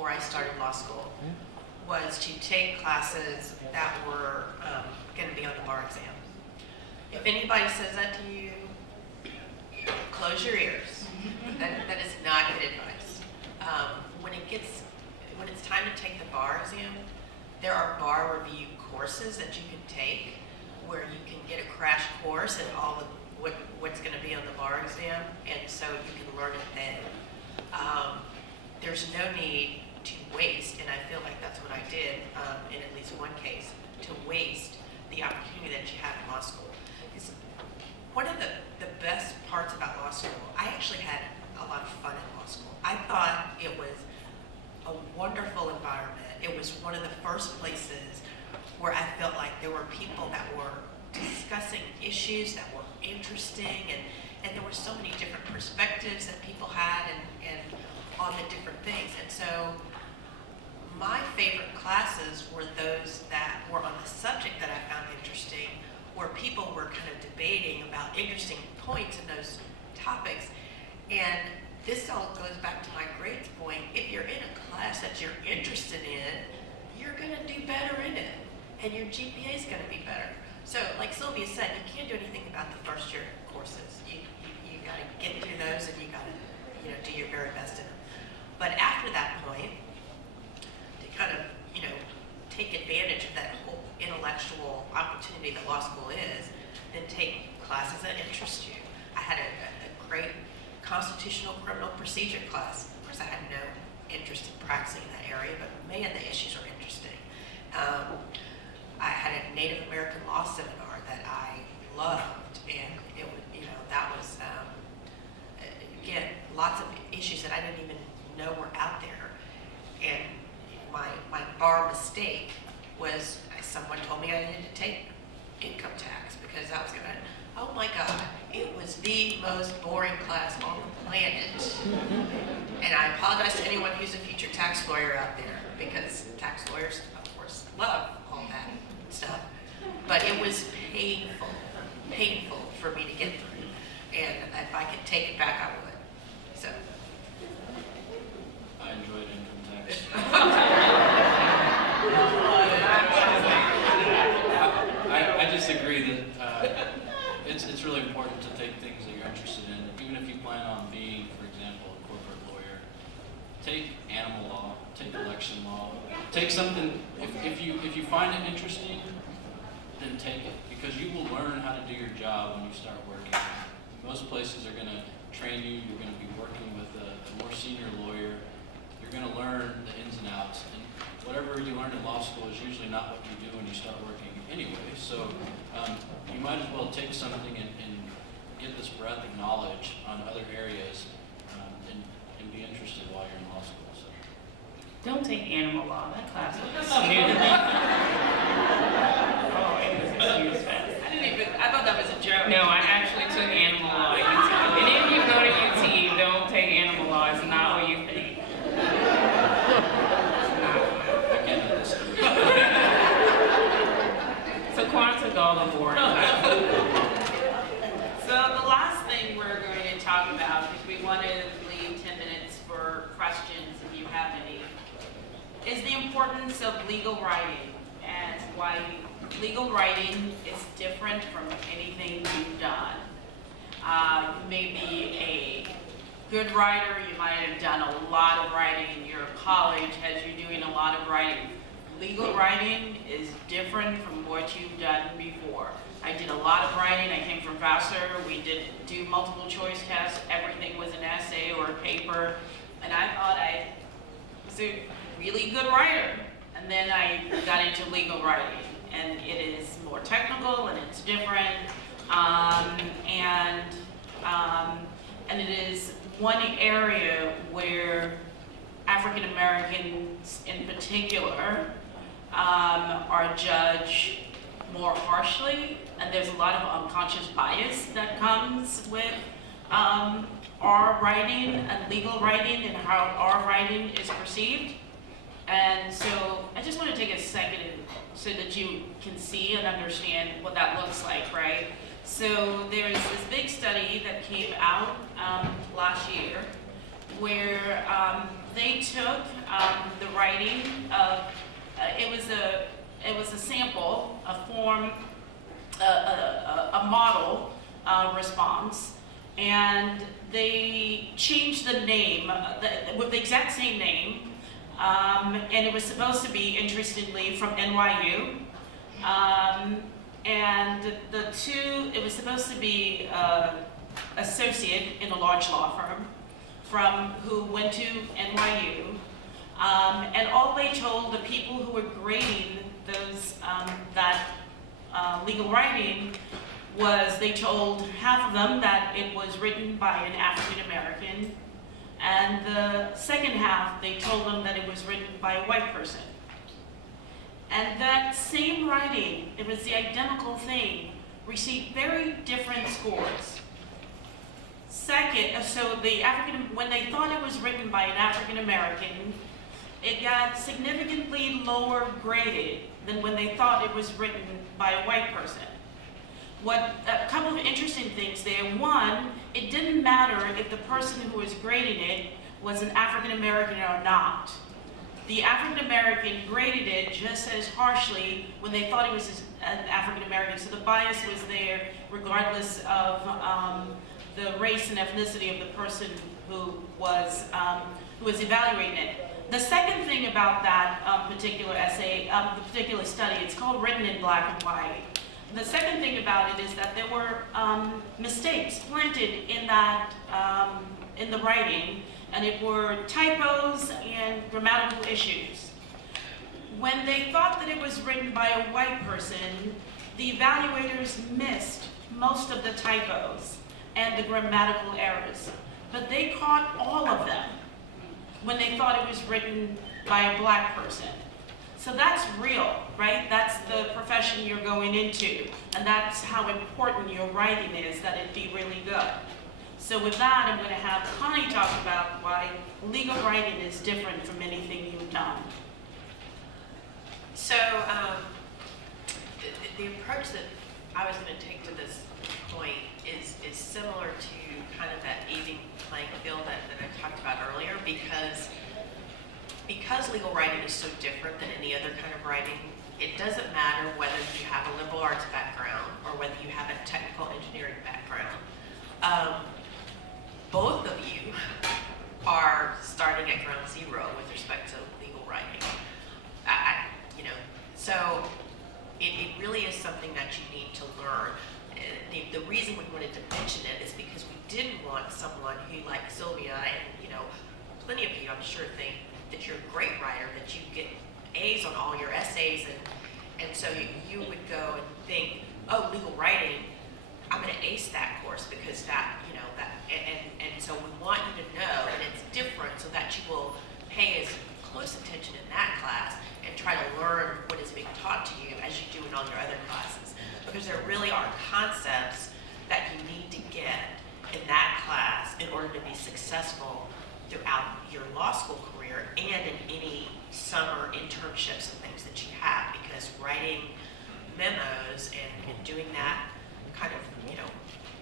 before I started law school was to take classes that were going to be on the bar exam. If anybody says that to you, close your ears. That is not good advice. When it's time to take the bar exam, there are bar review courses that you can take where you can get a crash course in all of what's going to be on the bar exam, and so you can learn it then. There's no need to waste, and I feel like that's what I did in at least one case, to waste the opportunity that you have in law school. Because one of the best parts about law school, I actually had a lot of fun in law school. I thought it was a wonderful environment. It was one of the first places where I felt like there were people that were discussing issues that were interesting, and there were so many different perspectives that people had and on the different things. And so my favorite classes were those that were on the subject that I found interesting, where people were kind of debating about interesting points in those topics. And this all goes back to my grades point. If you're in a class that you're interested in, you're going to do better in it, and your GPA is going to be better. So, like Sylvia said, you can't do anything about the first year courses. You got to get through those, and you got to do your very best in them. But after that point, to kind of take advantage of that whole intellectual opportunity that law school is, then take classes that interest you. I had a great constitutional criminal procedure class. Of course, I had no interest in practicing in that area, but man, the issues are interesting. I had a Native American law seminar that I loved, and it was, that was again, lots of issues that I didn't even know were out there. And my bar mistake was someone told me I needed to take income tax because I was gonna. Oh my God, it was the most boring class on the planet. And I apologize to anyone who's a future tax lawyer out there, because tax lawyers, of course, love all that stuff. But it was painful for me to get through. And if I could take it back, I would. So. I enjoyed income tax. I disagree that it's really important to take things that you're interested in. Even if you plan on being, for example, a corporate lawyer, take animal law, take election law, take something. If you find it interesting, then take it, because you will learn how to do your job when you start working. Most places are going to train you. You're going to be working with a more senior lawyer. You're going to learn the ins and outs. And whatever you learn in law school is usually not what you do when you start working anyway. So you might as well take something and get this breadth of knowledge on other areas and be interested while you're in law school. So. Don't take animal law. That class was new to me. Oh, it was a huge fest. I thought that was a joke. No, I actually took animal law at UT. And if you go to UT, don't take animal law. It's not what you think. So Quan took all the boring classes. So the last thing we're going to talk about, because we want to leave 10 minutes for questions if you have any, is the importance of legal writing and why legal writing is different from anything you've done. You may be a good writer, you might have done a lot of writing, and your college has you doing a lot of writing. Legal writing is different from what you've done before. I did a lot of writing. I came from Vassar. We did do multiple choice tests. Everything was an essay or a paper. And I thought I was a really good writer. And then I got into legal writing. And it is more technical and it's different. And it is one area where African Americans in particular are judged more harshly, and there's a lot of unconscious bias that comes with our writing and legal writing and how our writing is perceived. And so I just want to take a second so that you can see and understand what that looks like, right? So there's this big study that came out last year where they took the writing of, it was a sample, a form, a model response, and they changed the name with the exact same name, and it was supposed to be, interestingly, from NYU. And it was supposed to be associate in a large law firm who went to NYU. And all they told the people who were grading that legal writing was, they told half of them that it was written by an African American, and the second half, they told them that it was written by a white person. And that same writing, it was the identical thing, received very different scores. Second, so when they thought it was written by an African American, it got significantly lower graded than when they thought it was written by a white person. A couple of interesting things there. One, it didn't matter if the person who was grading it was an African American or not. The African American graded it just as harshly when they thought it was an African American. So the bias was there regardless of the race and ethnicity of the person who was evaluating it. The second thing about that particular essay, the particular study, it's called Written in Black and White. The second thing about it is that there were mistakes planted in that, in the writing, and it were typos and grammatical issues. When they thought that it was written by a white person, the evaluators missed most of the typos and the grammatical errors, but they caught all of them when they thought it was written by a black person. So that's real, right? That's the profession you're going into, and that's how important your writing is, that it be really good. So with that, I'm going to have Connie talk about why legal writing is different from anything you've done. So the approach that I was going to take to this point is similar to kind of that even playing field that I talked about earlier, because legal writing is so different than any other kind of writing. It doesn't matter whether you have a liberal arts background or whether you have a technical engineering background. Both of you are starting at ground zero with respect to legal writing. So it really is something that you need to learn. The reason we wanted to mention it is because we didn't want someone who, like Sylvia and plenty of you, I'm sure, think that you're a great writer, that you get A's on all your essays, and so you would go and think, oh, legal writing, I'm going to ace that course because and so we want you to know that it's different, so that you will pay as close attention in that class and try to learn what is being taught to you as you do in all your other classes, because there really are concepts that you need to get in that class in order to be successful throughout your law school career and in any summer internships and things that you have, because writing memos and doing that kind of,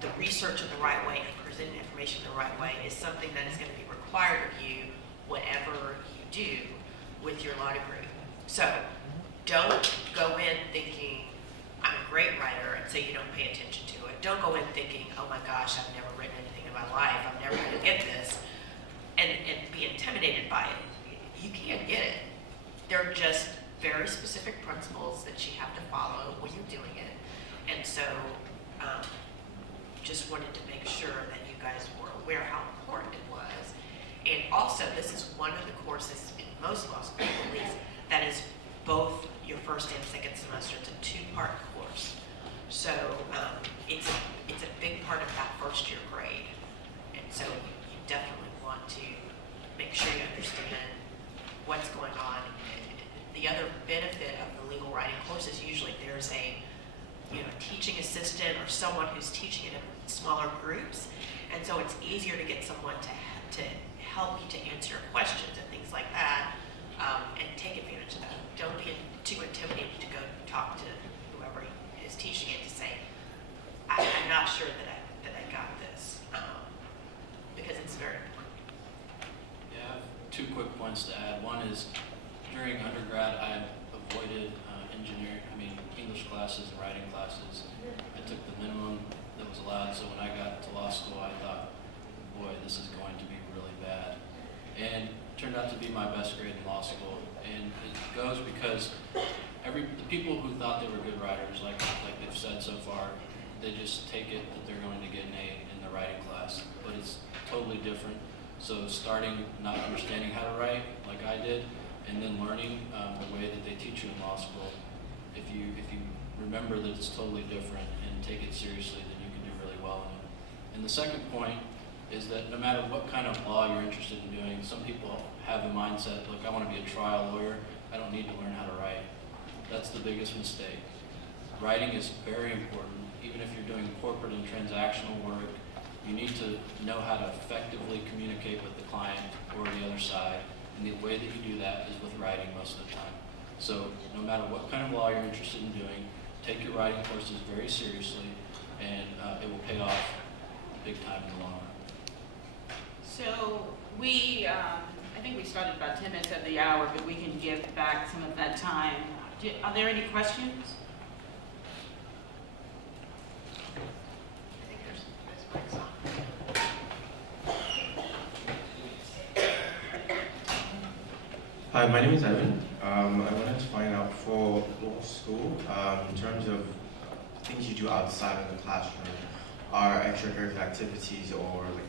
the research in the right way and presenting information the right way is something that is going to be required of you whatever you do with your law degree. So don't go in thinking, I'm a great writer, and so you don't pay attention to it. Don't go in thinking, oh my gosh, I've never written anything in my life, I'm never going to get this, and be intimidated by it. You can't get it. They're just very specific principles that you have to follow when you're doing it. And so just wanted to make sure that you guys were aware how important it was. And also, this is one of the courses in most law schools, at least, that is both your first and second semester. It's a two-part course. So it's a big part of that first year grade. And so you definitely want to make sure you understand what's going on. The other benefit of the legal writing course is usually there's a teaching assistant or someone who's teaching in smaller groups, and so it's easier to get someone to help you to answer your questions and things like that, and take advantage of that. Don't be too intimidated to go talk to whoever is teaching it to say, I'm not sure that I got this, because it's very important. points to add. One is during undergrad, I avoided English classes and writing classes. I took the minimum that was allowed, so when I got to law school, I thought, boy, this is going to be really bad. And it turned out to be my best grade in law school. And it goes because the people who thought they were good writers, like they've said so far, they just take it that they're going to get an A in the writing class, but it's totally different. So starting not understanding how to write, like I did, and then learning the way that they teach you in law school, if you remember that it's totally different and take it seriously, then you can do really well in it. And the second point is that no matter what kind of law you're interested in doing, some people have the mindset, look, I want to be a trial lawyer, I don't need to learn how to write. That's the biggest mistake. Writing is very important. Even if you're doing corporate and transactional work, you need to know how to effectively communicate with the client or the other side. And the way that you do that is with writing most of the time. So no matter what kind of law you're interested in doing, take your writing courses very seriously, and it will pay off big time in the long run. So I think we started about 10 minutes of the hour, but we can give back some of that time. Are there any questions? I think there's mics on. Hi, my name is Evan. I wanted to find out for law school, in terms of things you do outside of the classroom, are extracurricular activities or like